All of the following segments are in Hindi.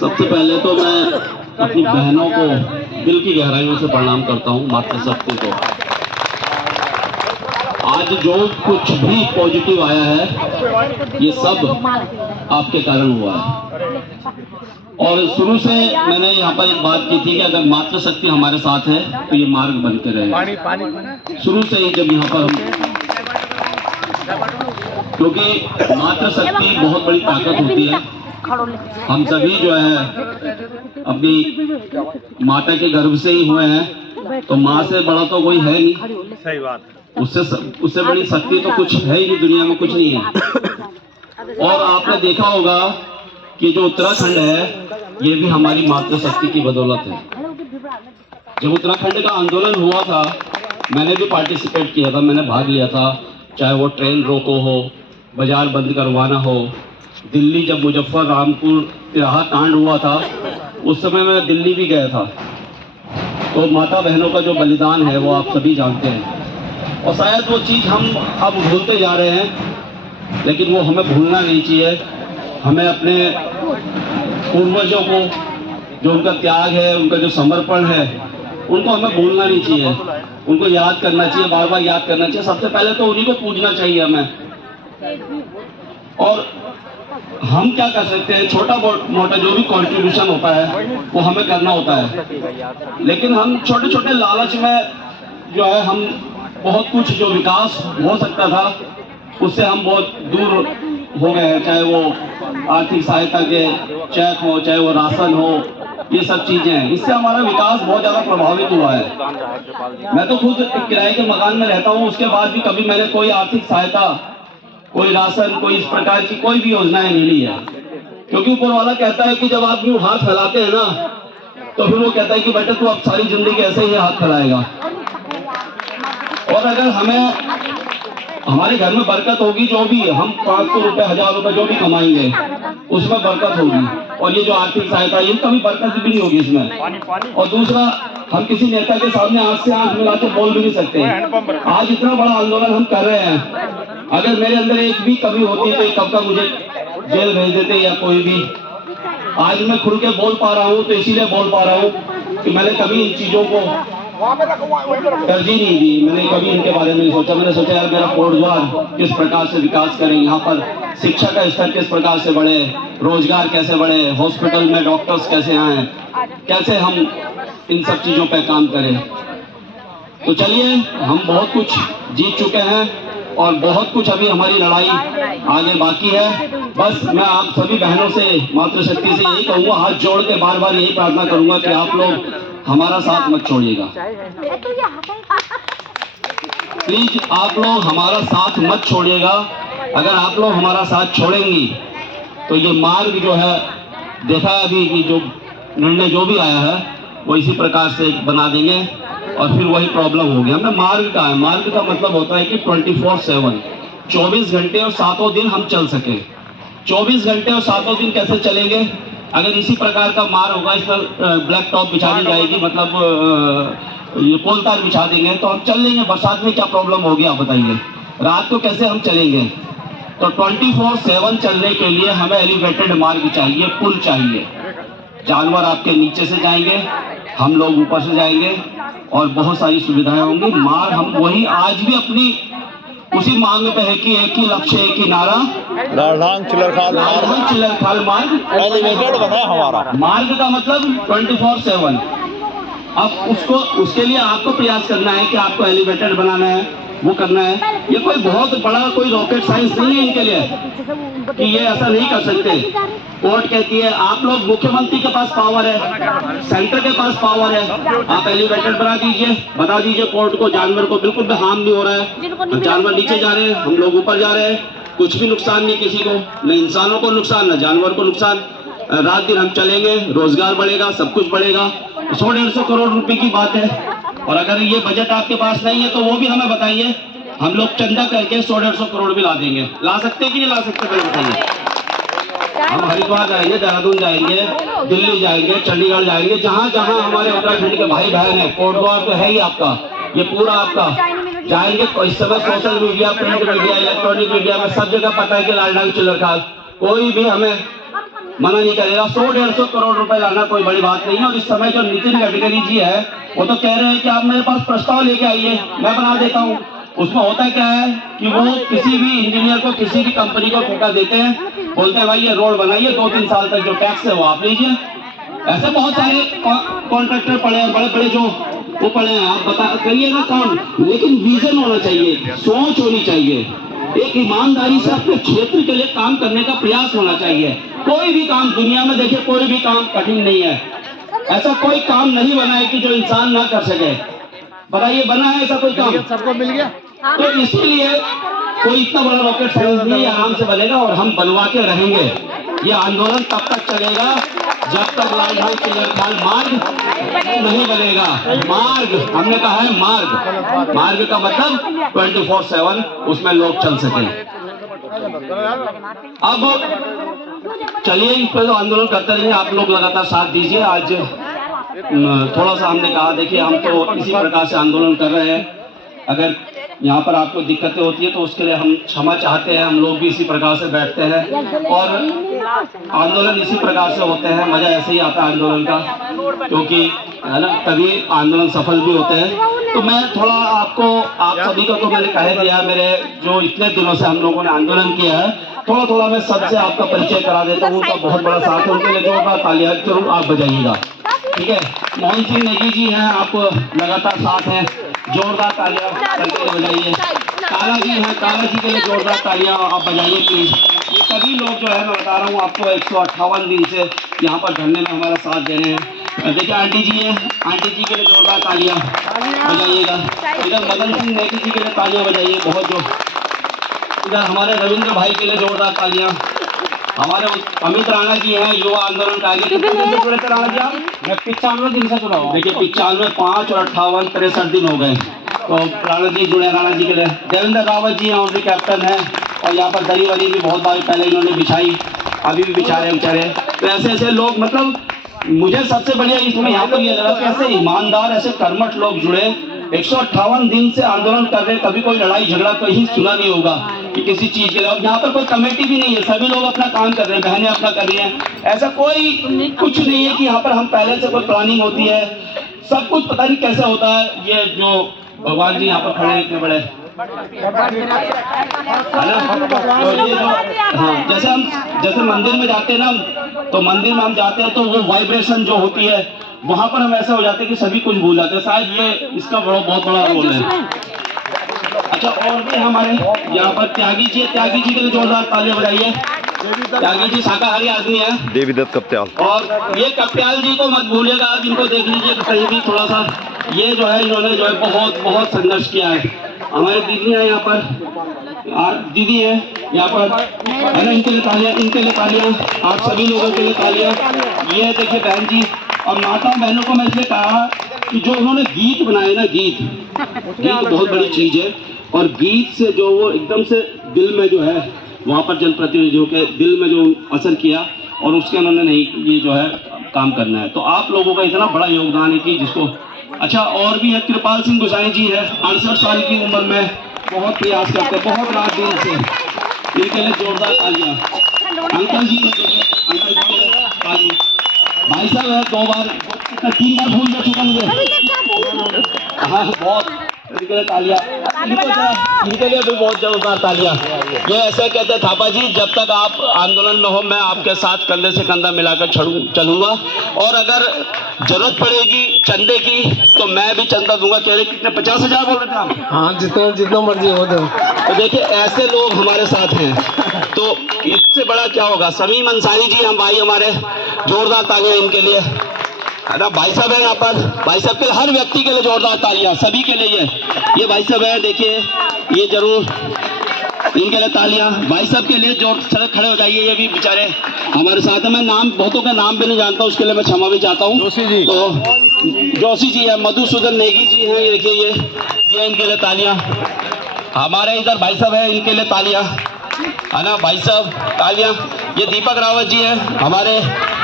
सबसे पहले तो मैं अपनी बहनों को दिल की गहराइयों से प्रणाम करता हूँ, मातृशक्ति को। आज जो कुछ भी पॉजिटिव आया है ये सब आपके कारण हुआ है। और शुरू से मैंने यहाँ पर एक बात की थी कि अगर मातृशक्ति हमारे साथ है तो ये मार्ग बन के रहेगा। शुरू से ही जब यहाँ पर हम, क्योंकि मातृशक्ति बहुत बड़ी ताकत होती है। हम सभी जो है अपनी माता के गर्भ से ही हुए हैं, तो माँ से बड़ा तो कोई है नहीं। सही बात। उससे बड़ी शक्ति तो कुछ है ही नहीं, दुनिया में कुछ नहीं है। और आपने देखा होगा कि जो उत्तराखंड है ये भी हमारी मातृशक्ति की बदौलत है। जब उत्तराखंड का आंदोलन हुआ था मैंने भी पार्टिसिपेट किया था, मैंने भाग लिया था। चाहे वो ट्रेन रोको हो, बाजार बंद करवाना हो, दिल्ली जब मुजफ्फर रामपुर तिराहा कांड हुआ था उस समय मैं दिल्ली भी गया था। तो माता बहनों का जो बलिदान है वो आप सभी जानते हैं, और शायद वो चीज़ हम अब भूलते जा रहे हैं, लेकिन वो हमें भूलना नहीं चाहिए। हमें अपने पूर्वजों को, जो उनका त्याग है, उनका जो समर्पण है, उनको हमें भूलना नहीं चाहिए। उनको याद करना चाहिए, बार बार याद करना चाहिए। सबसे पहले तो उन्हीं को पूजना चाहिए हमें। और हम क्या कर सकते हैं, छोटा मोटा जो भी कंट्रीब्यूशन होता है वो हमें करना होता है। लेकिन हम छोटे छोटे लालच में जो है हम बहुत कुछ जो विकास हो सकता था उससे हम बहुत दूर हो गए हैं। चाहे वो आर्थिक सहायता के चेक हो, चाहे वो राशन हो, ये सब चीजें हैं। इससे हमारा विकास बहुत ज्यादा प्रभावित हुआ है। मैं तो खुद किराए के मकान में रहता हूँ, उसके बाद भी कभी मैंने कोई आर्थिक सहायता, कोई राशन, कोई इस प्रकार की कोई भी योजनाएं नहीं ली है। क्योंकि ऊपर वाला कहता है कि जब आप यूं हाथ फैलाते हैं ना तो फिर वो कहता है कि बेटा तू अब सारी जिंदगी ऐसे ही हाथ फैलाएगा। और अगर हमें, हमारे घर में बरकत होगी, जो भी हम 500 रुपए 1000 रुपए जो भी कमाएंगे उसमें बरकत होगी। और ये जो आर्थिक सहायता ये कभी बरकत भी नहीं होगी इसमें। और दूसरा, हम किसी नेता के सामने आंख से आंख मिला के बोल भी नहीं सकते। आज इतना बड़ा आंदोलन हम कर रहे हैं, अगर मेरे अंदर एक भी कमी होती तो कब का मुझे जेल भेज देते या कोई भी। आज मैं खुल के बोल पा रहा हूँ तो इसीलिए बोल पा रहा हूँ कि मैंने कभी इन चीजों को तरजीह नहीं दी। मैंने कभी इनके बारे में नहीं सोचा। मैंने सोचा यार मेरा कोटद्वार किस प्रकार से विकास करें, यहाँ पर शिक्षा का स्तर किस प्रकार से बढ़े, रोजगार कैसे बढ़े, हॉस्पिटल में डॉक्टर्स कैसे आए, कैसे हम इन सब चीजों पे काम करें। तो चलिए, हम बहुत कुछ जीत चुके हैं और बहुत कुछ अभी हमारी लड़ाई आगे बाकी है। बस मैं आप सभी बहनों से, मातृशक्ति से यही कहूँगा, हाथ जोड़ के बार बार यही प्रार्थना करूंगा कि आप लोग हमारा साथ मत छोड़िएगा। प्लीज आप लोग हमारा साथ मत छोड़िएगा। अगर आप लोग हमारा साथ छोड़ेंगी तो ये मार्ग जो है, देखा अभी कि जो निर्णय जो भी आया है वो इसी प्रकार से बना देंगे और फिर वही प्रॉब्लम होगी। हमें मार्ग का है, मार्ग का मतलब होता है कि 24/7 24 घंटे और 7 दिन हम चल सके। 24 घंटे और 7 दिन कैसे चलेंगे? अगर इसी प्रकार का मार्ग होगा, इस पर ब्लैक टॉप बिछा दी जाएगी, मतलब ये पोल तार बिछा देंगे तो हम चल लेंगे। बरसात में क्या प्रॉब्लम होगी आप बताइए? रात को कैसे हम चलेंगे? तो 24/7 चलने के लिए हमें एलिवेटेड मार्ग चाहिए, पुल चाहिए। जानवर आपके नीचे से जाएंगे, हम लोग ऊपर से जाएंगे और बहुत सारी सुविधाएं होंगी। मार्ग हम वही आज भी अपनी उसी मांग पे है कि एक ही लक्ष्य, एक ही नारा, लालढांग चिलरखाल मार्ग एलिवेटेड बना हमारा। मार्ग का मतलब 24/7। अब उसके लिए आपको प्रयास करना है कि आपको एलिवेटेड बनाना है, वो करना है। ये कोई बहुत बड़ा कोई रॉकेट साइंस नहीं है इनके लिए कि ये ऐसा नहीं कर सकते। कोर्ट कहती है, आप लोग, मुख्यमंत्री के पास पावर है, सेंटर के पास पावर है, आप एलिवेटेड बना दीजिए, बता दीजिए कोर्ट को जानवर को बिल्कुल भी हार्म नहीं हो रहा है। जानवर नीचे जा रहे हैं, हम लोग ऊपर जा रहे हैं, कुछ भी नुकसान नहीं किसी को, न इंसानों को नुकसान, न जानवर को नुकसान। रात दिन हम चलेंगे, रोजगार बढ़ेगा, सब कुछ बढ़ेगा। 100-150 करोड़ रुपए की बात है। और अगर ये बजट आपके पास नहीं है तो वो भी हमें बताइए, हम लोग चंदा करके 100-150 करोड़ भी ला देंगे। ला सकते कि नहीं ला सकते पहले बताइए। हम हरिद्वार जाएंगे, देहरादून जाएंगे, दिल्ली जाएंगे, चंडीगढ़ जाएंगे, जहाँ जहाँ हमारे उत्तराखंड के भाई बहन है। कोटद्वार तो है ही आपका, ये पूरा आपका जाएंगे। तो इस समय social media, print media, electronic media में सब जगह पता है कि लालढांग चिलरखाल। कोई भी हमें मना नहीं करेगा। 100-150 करोड़ रुपए लाना कोई बड़ी बात नहीं है। और इस समय जो नितिन गडकरी जी है वो तो कह रहे हैं कि आप मेरे पास प्रस्ताव लेके आइए, मैं बना देता हूँ। उसमें होता क्या है कि वो किसी भी इंजीनियर को, किसी भी कंपनी को ठेका देते हैं, बोलते हैं भाई ये रोड बनाइए, 2-3 साल तक जो टैक्स है वो आप लीजिए। ऐसे बहुत सारे कॉन्ट्रैक्टर पड़े हैं, बड़े बड़े जो वो पड़े हैं, आप बता करिए ना कौन। लेकिन विजन होना चाहिए, सोच होनी चाहिए, एक ईमानदारी से अपने क्षेत्र के लिए काम करने का प्रयास होना चाहिए। कोई भी काम दुनिया में देखिए, कोई भी काम कठिन नहीं है। ऐसा कोई काम नहीं बना है कि जो इंसान ना कर सके। बताइए बना है ऐसा कोई काम? सबको मिल गया। तो इसीलिए कोई इतना बड़ा रॉकेट साइंस नहीं आराम से बनेगा और हम बनवा के रहेंगे। ये आंदोलन तब तक चलेगा जब तक लालभाई चिल्लरखाल मार्ग नहीं बनेगा। मार्ग, हमने कहा है मार्ग, मार्ग का मतलब 24/7 उसमें लोग चल सके। अब चलिए इस पर तो आंदोलन करते रहिए, आप लोग लगातार साथ दीजिए। आज थोड़ा सा हमने कहा देखिए हम तो इसी प्रकार से आंदोलन कर रहे हैं। अगर यहाँ पर आपको दिक्कतें होती है तो उसके लिए हम क्षमा चाहते हैं। हम लोग भी इसी प्रकार से बैठते हैं और आंदोलन इसी प्रकार से होते हैं। मजा ऐसे ही आता है आंदोलन का, क्योंकि है ना, तभी आंदोलन सफल भी होते हैं। तो मैं थोड़ा आपको, आप सभी को तो मैंने कह दिया, मेरे जो इतने दिनों से हम लोगों ने आंदोलन किया है, थोड़ा थोड़ा मैं सबसे आपका परिचय करा देता हूँ। उनका बहुत बड़ा साथ है, उनके लिए जोरदार तालियां जरूर आप बजाइएगा, ठीक है। मोहन सिंह नेगी जी हैं, आप लगातार साथ हैं, जोरदार तालियां करके बजाइए। काला जी हैं, काला जी के लिए जोरदार तालियां आप बजाइए प्लीज। ये सभी लोग जो है, मैं बता रहा हूँ आपको, 158 दिन से यहाँ पर धरने में हमारा साथ दे रहे हैं। देखिए आंटी जी हैं, आंटी जी के लिए जोरदार तालियां बजाइएगा। इधर मदन सिंह नेगी जी के लिए तालियां बजाइए बहुत जोर। इधर हमारे रविंद्र भाई के लिए जोरदार तालियां। हमारे अमित राणा जी हैं, युवा आंदोलन का। कितने दिन से जुड़े थे राणा जी आप? मैं 95 दिन से जुड़ा हूँ। देखिए 95, 5 और 58, 63 दिन हो गए। तो राणा जी जुड़े, राणा जी के लिए। देवेंद्र रावत जी हैं, ऑनरी कैप्टन हैं, और यहाँ पर दरी वरी भी बहुत बार पहले इन्होंने बिछाई, अभी भी बिछा रहे बेचारे। तो ऐसे ऐसे लोग, मतलब मुझे सबसे बढ़िया इसमें यहाँ पर ये लगा कि ऐसे ईमानदार, ऐसे कर्मठ लोग जुड़े, 158 दिन से आंदोलन कर रहे। कभी कोई लड़ाई झगड़ा कहीं सुना नहीं होगा कि किसी चीज के लिए। और यहाँ पर कोई कमेटी भी नहीं है, सभी लोग अपना काम कर रहे हैं, बहनें अपना कर रही हैं। ऐसा कोई कुछ नहीं है कि यहाँ पर हम पहले से कोई प्लानिंग होती है। सब कुछ पता नहीं कैसे होता है। ये जो भगवान जी यहाँ पर खड़े इतने बड़े, है ना, तो ये जो, हाँ, जैसे मंदिर में जाते हैं ना, तो मंदिर में हम जाते हैं तो वो वाइब्रेशन जो होती है, वहां पर हम ऐसे हो जाते हैं कि सभी कुछ भूल जाते हैं। शायद ये इसका बहुत बड़ा रोल है। अच्छा, और भी हमारे यहाँ पर त्यागी जी, त्यागी जी के लिए जोरदार तालियां बजाइए। त्यागी जी शाकाहारी आदमी है, देवीदत्त कप्त्याल। और ये कप्त्याल जी को मत भूलिएगा, आप इनको देख लीजिए कहीं भी थोड़ा सा। ये जो है, इन्होंने जो है बहुत संघर्ष किया है। हमारे दीदी है यहाँ पर, दीदी है यहाँ पर, है ना, इनके लिए तालियां, इनके लिए तालियां, आप सभी लोगों के लिए तालियां। ये देखिए बहन जी, और माताओं बहनों को मैं इसलिए कहा कि जो उन्होंने गीत बनाए ना, गीत बहुत बड़ी चीज है। और गीत से जो वो एकदम से दिल में जो है, वहाँ पर जनप्रतिनिधियों के दिल में जो असर किया, और उसके उन्होंने नहीं, ये जो है काम करना है। तो आप लोगों का इतना बड़ा योगदान है कि जिसको। अच्छा, और भी है कृपाल सिंह गोसाई जी है, 68 साल की उम्र में बहुत प्रयास करते हैं, बहुत रात दिन से। इनके लिए जोरदार तालियां। अंकल जी, अंकल जी के लिए ताली। भाई साहब है, 3 बार भूल जा चुका मुझे। हाँ, बहुत, इनके लिए तालियां। इनके लिए भी बहुत जोरदार तालियां। ये ऐसे कहते हैं, थापा जी जब तक आप आंदोलन में हो, मैं आपके साथ कंधे से कंधा मिलाकर चलूंगा, और अगर जरूरत पड़ेगी चंदे की तो मैं भी चंदा दूंगा। कह रहे कितने, 50,000 बोल रहे थे आप? हाँ, जितना मर्जी हो दो। तो देखिए ऐसे लोग हमारे साथ हैं, तो इससे बड़ा क्या होगा। समीम अंसारी जी हम भाई हमारे, जोरदार तालियां इनके लिए, है ना। भाई साहब है यहाँ पर, भाई साहब के हर व्यक्ति के लिए जोरदार तालियां, सभी के लिए। ये भाई साहब है, देखिए ये जरूर, इनके लिए तालियां। भाई साहब के लिए जोर से खड़े हो जाइए, ये भी बेचारे हमारे साथ है। मैं नाम, बहुतों का नाम भी नहीं जानता, उसके लिए मैं क्षमा भी चाहता हूँ। जोशी जी, तो जोशी जी है, मधुसूदन नेगी जी हैं, ये देखिए ये इनके लिए तालियां। हमारे इधर भाई साहब है, इनके लिए तालियां, है ना, भाई साहब तालियां। ये दीपक रावत जी हैं, हमारे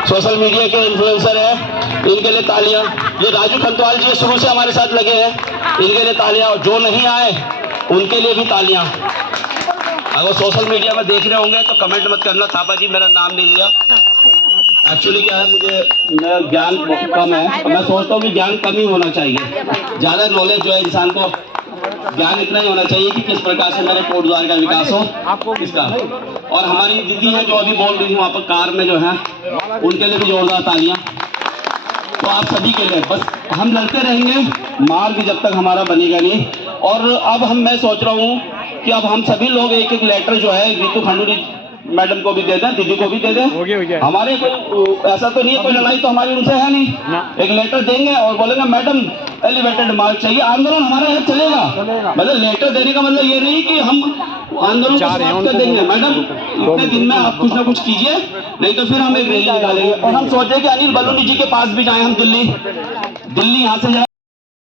सोशल मीडिया के इन्फ्लुएंसर हैं, इनके लिए तालियां। ये राजू खंतवाल जी शुरू से हमारे साथ लगे हैं, इनके लिए तालियां। और जो नहीं आए उनके लिए भी तालियां। अगर सोशल मीडिया में देख रहे होंगे तो कमेंट मत करना, थापा जी मेरा नाम नहीं लिया। एक्चुअली क्या है, मुझे मेरा ज्ञान बहुत कम है और मैं सोचता हूँ कि ज्ञान कम ही होना चाहिए। ज़्यादा नॉलेज जो है इंसान को, ज्ञान इतना ही होना चाहिए कि किस प्रकार से मेरे कोटद्वार का विकास हो इसका। और हमारी दीदी है जो अभी बोल रही थी वहाँ पर कार में जो है, उनके लिए भी जोरदार तालियां। तो आप सभी के लिए बस हम लड़ते रहेंगे, मार्ग जब तक हमारा बनेगा नहीं। और अब मैं सोच रहा हूँ कि अब हम सभी लोग एक एक लेटर जो है रितु खंडूरी मैडम को भी दे दें, दीदी को भी दे दें। हमारे कोई ऐसा तो नहीं है, कोई लड़ाई तो हमारी उनसे है नहीं। एक लेटर देंगे और बोलेंगे मैडम एलिवेटेड मार्ग चाहिए, आंदोलन हमारा यहाँ चलेगा। मतलब लेटर देने का मतलब ये नहीं कि हम आंदोलन को समाप्त कर देंगे। मैडम इतने दिन में आप कुछ ना कुछ कीजिए, नहीं तो फिर हम एक रैली निकालेंगे। और हम सोचे कि अनिल बलूनी जी के पास भी जाए हम, दिल्ली यहाँ से